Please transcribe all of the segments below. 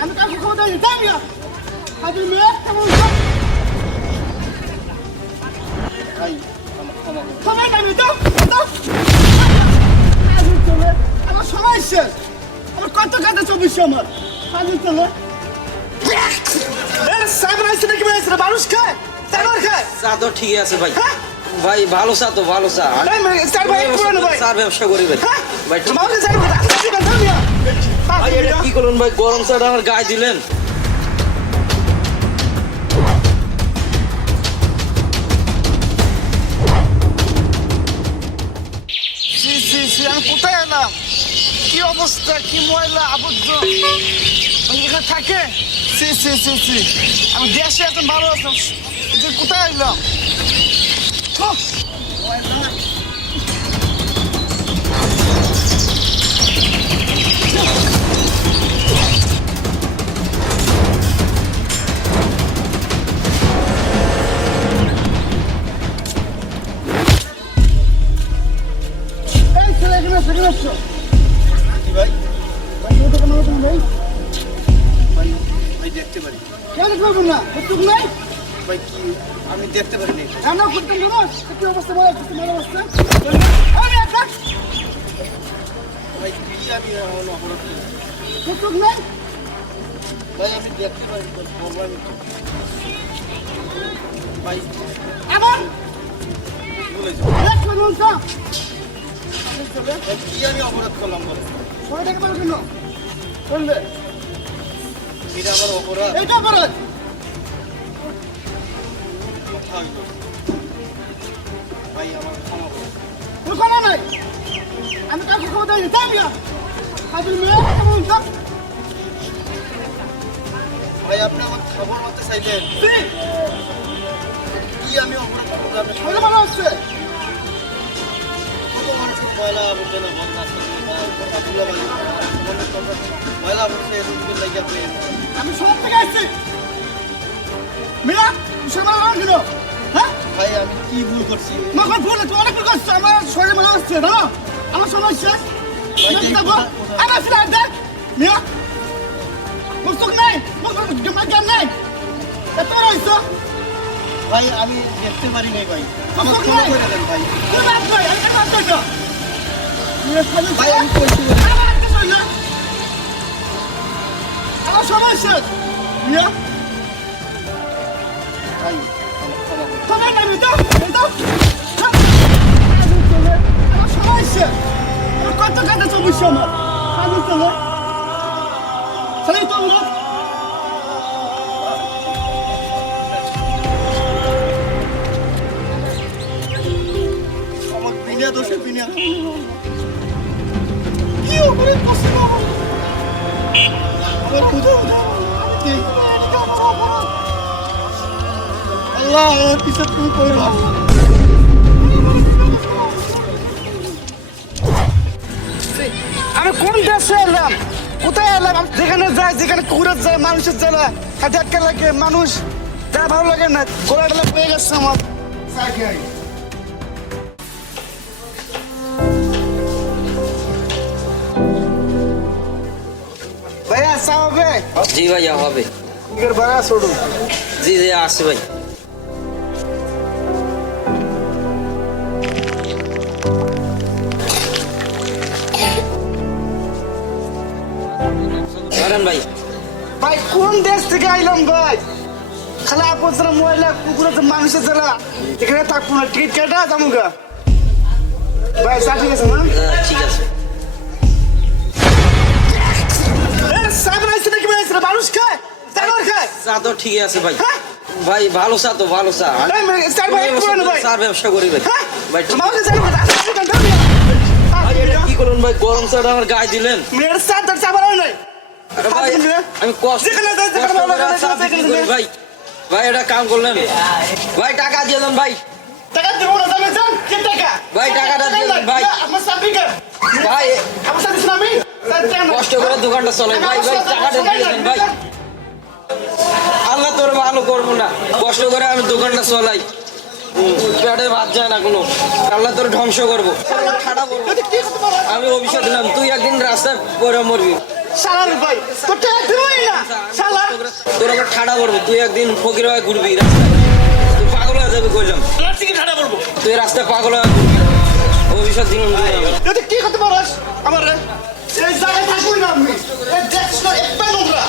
আমি কাউকে খবর দেয়নি দামি হাজির মেয়ে কেমন ভাই খবর দামি দাও দাও হাজির চলে আমার সময় শেষ আমার কত কাজে 24 আমার হাজির চলে সাহেব রাইছে নাকি বেড়েছে মানুষ খায় তারপর খায় চা তো ঠিকই আছে ভাই হ্যাঁ ভাই ভালো চা তো ভালো চা স্যার ভাই পুরানো ভাই চার ব্যবসা করি ভাই হ্যাঁ ভাই আমাকে স্যার দামি ভাই এটা কি করলেন ভাই গরম চাটা আমার গায়ে দিলেন আমি কোথায় এলাম কি অবস্থা কি ময়লা আবদ্ধ আমি এখানে থাকে আমি দেশে এখন ভালো আছি কোথায় এলাম কি ভাই ভাই ভাই দেখতে পারি কেন করবো না করতুক নাই ভাই কি আমি দেখতে পারিনি রান্না করতাম না কি অবস্থা বলা তোমার অবস্থা আমি একটা ভাই কি আমি অপরাধ করি? করতুক নাই ভাই আমি দেখতে পারি ভগবান ভাই আবার বলে এক করুন তো ভাই কি আমি অপরাধ করলাম বলো সবাই দেখে পারো কেন বলবে এটা আমার অপরাধ এইটা অপরাধ কোথায় গো? ভাই আমার ক্ষমা করো তুই কোনো নাই আমি কাউকে খবর দেয়নি দামি হাজির মেয়ে কেমন সব ভাই আপনি আমার খবর মতো চাইলেন কি আমি অপরাধ করলাম আপনি ভালো ভালো হচ্ছে কত মানুষের ময়লা আবর্জনা বন্ধ আছে কথা ভুলে বালি ময়লা আবর্জনা এরকম লাগে আপনি আমি শহর থেকে আসছি মিয়া তুই সবার আমার কেন হ্যাঁ ভাই আমি কি ভুল করছি মখন ভুল তুই অনেক ভুল করছিস আমার শরীরে মারা হচ্ছে না আমার সময় শেষ আমার ফিরে দেখ মিয়া মুখ নাই মুখ জ্ঞান নাই এত রয়েছে ভাই আমি দেখতে পারি নাই ভাই আমার মুখ ক্ষমা নাই করে দেন ভাই তুই বাদ নাই আমি বাদ নাই তো মিয়া খালি ভাই আমি কইছি বলে। আমার কিছু না আমার সময় শেষ মিয়া ভাই আমার ক্ষমা করুন। সময় নাই দাও দাও আমার সময় শেষ আমার কত কাজে 24 আমার হাজির চলে চলে তো আমরা আমার বিনা দোষে বিনা কি উপরে কষ্ট আমার বুঝা আল্লাহ আমার পিছে তুমি কই না আমি কোন দেশে এলাম কোথায় এলাম আমি যেখানে যাই যেখানে কুকুরের যায় মানুষের জ্বালা হাতে আটকে লাগে মানুষ যা ভালো লাগে না গোলাটা পেয়ে গেছে আমার ভাইয়া আসা হবে জি ভাইয়া হবে নিজের ভাড়া ছোড়ু জি জি আসছি ভাই ধরেন ভাই ভাই কোন দেশ থেকে আইলাম ভাই খালা আপসরা মহিলা কুকুরের মানুষের জ্বালা এখানে থাকবো না টিকিট কেটে যাবো গা ভাই চা ঠিক আছে না ঠিক আছে সাহেব রাইছে নাকি বেড়েছে মানুষ খায় তারপর খায় চা তো ঠিকই আছে ভাই হ্যাঁ ভাই ভালো চা তো ভালো চা স্যার ভাই পুরানো ভাই চার ব্যবসা করি ভাই হ্যাঁ ভাই আমাকে স্যার ভাই এটা কি করলেন ভাই গরম চাটা আমার গায়ে দিলেন মেয়ের স্যার তোর চা বানাও নাই আরে ভাই আমি কষ্ট যেখানে যাই, যেখানে কষ্ট ভালো করে লাগে, চা সেখানে বিক্রি করি যাই। ভাই ভাই এটা কাম করলেন ভাই টাকা দিয়ে দেন ভাই টাকা দেবো না জানেন জান কি টাকা ভাই, টাকাটা দিয়ে দেন, ভাই। আমার স্যার বিকে ভাই আমার স্যার দিছেন আমি স্যার কেন কষ্ট করে দোকানটা চলে ভাই ভাই টাকাটা দিয়ে দেন ভাই আল্লাহ তোর ভালো করবো না কষ্ট করে আমি দোকানটা চলাই পেটে ভাত যায় না কোনো আল্লাহ তোর ধ্বংস করবো ঠাডা করবো আমি অভিশাপ দিলাম তুই একদিন রাস্তায় পরে মরবি সারার ভাই তো টাকা দিবই না তোর আবার ঠাড়া পড়বো, তুই একদিন ফকির হয়ে ঘুরবি রাস্তায়, তুই পাগল হয়ে যাবে কইলাম। থেকে ঠাডা পড়বো। তুই রাস্তায় পাগল হয়ে ঘুরবি, ভবিষ্যৎ দিন তুই কি করতে পারস আমার রে? এই জায়গায় থাকবই না আমি। এই দেখছ না এক পা নোংরা।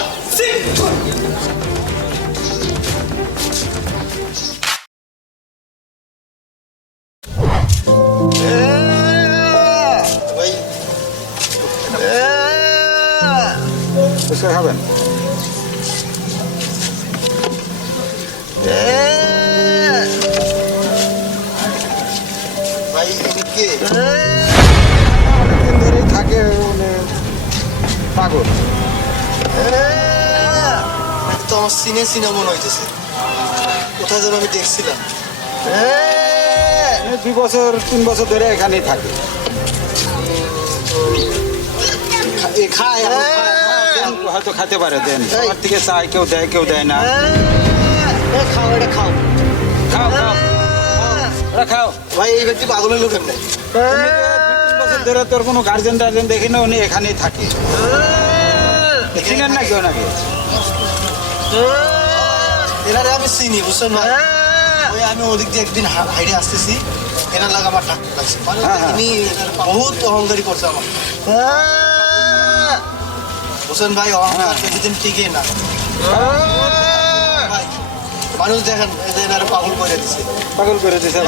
ভাই ফুচকা খাবেন? ভাই ইনি কে? অনেকদিন ধরেই থাকে মানে পাগল। এটা তো আমার সিনে মনে হইতেছে, কোথায় যেন আমি দেখছিলাম। এই 2 বছর 3 বছর ধরে এখানেই থাকে। খায় হয়তো খেতে পারে, দেন সবার থেকে চাই, কেউ দেয় কেউ দেয় না। খাও, এটা খাও। খাও খাও ওরা খাও। ভাই এই ব্যক্তি পাগল হইলো কেমনে? 2-3 বছর ধরে তোর কোনো গার্জেন টার্জেন দেখি না, উনি এখানেই থাকে। চিনেন না কেউ নাকি? এনারে আমি চিনি, বুঝছেন ভাই? ওই আমি ওদিক দিয়ে একদিন হাইডে আসতেছি, এনার লাগা আমার ডাক্তার লাগছে, মানে ইনি বহুত অহংকারী করছে আমার, বুঝছেন ভাই? অহংকার বেশিদিন টিকে না ভাই। মানুষ দেখেন এই যে এনারে পাগল করে দিচ্ছে। পাগল করে দিছে।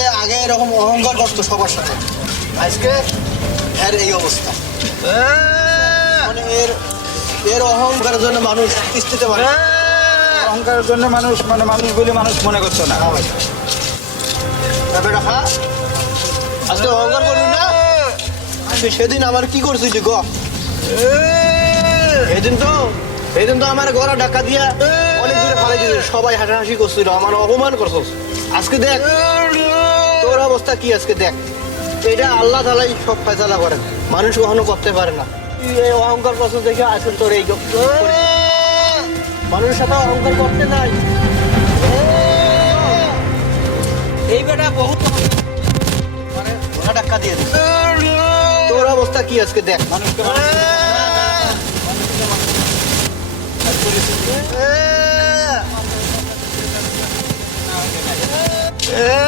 এ আগে এরকম অহংকার করতো সবার সাথে, আজকে এর এই অবস্থা। মানে এর অহংকারের জন্য মানুষ কিস্তিতে পারে। অহংকারের জন্য মানুষ মানুষ বলে মানুষ মনে করতো না। হ্যাঁ ভাই, বেটা খা, আজকে অহংকার করবি না। তুই সেদিন আমার কি করছিলি গ? এইদিন তো আমার গলা ডাকা দিয়া অনেক দূরে ফালাই দিল, সবাই হাসাহাসি করছিল, আমার অপমান করছস। আজকে দেখ তোর অবস্থা কি, আজকে দেখ। এটা আল্লাহ তাআলাই সব ফয়সালা করেন, মানুষ কখনো করতে পারে না। তুই এই অহংকার করছস দেখে আজকে তোর এই মানুষের সাথে অহংকার করতে নাই। এই বেটা বহুত মানে ঘোড়া ডাক্কা দিয়ে দিচ্ছে। তোর অবস্থা কি আজকে দেখ। মানুষকে এ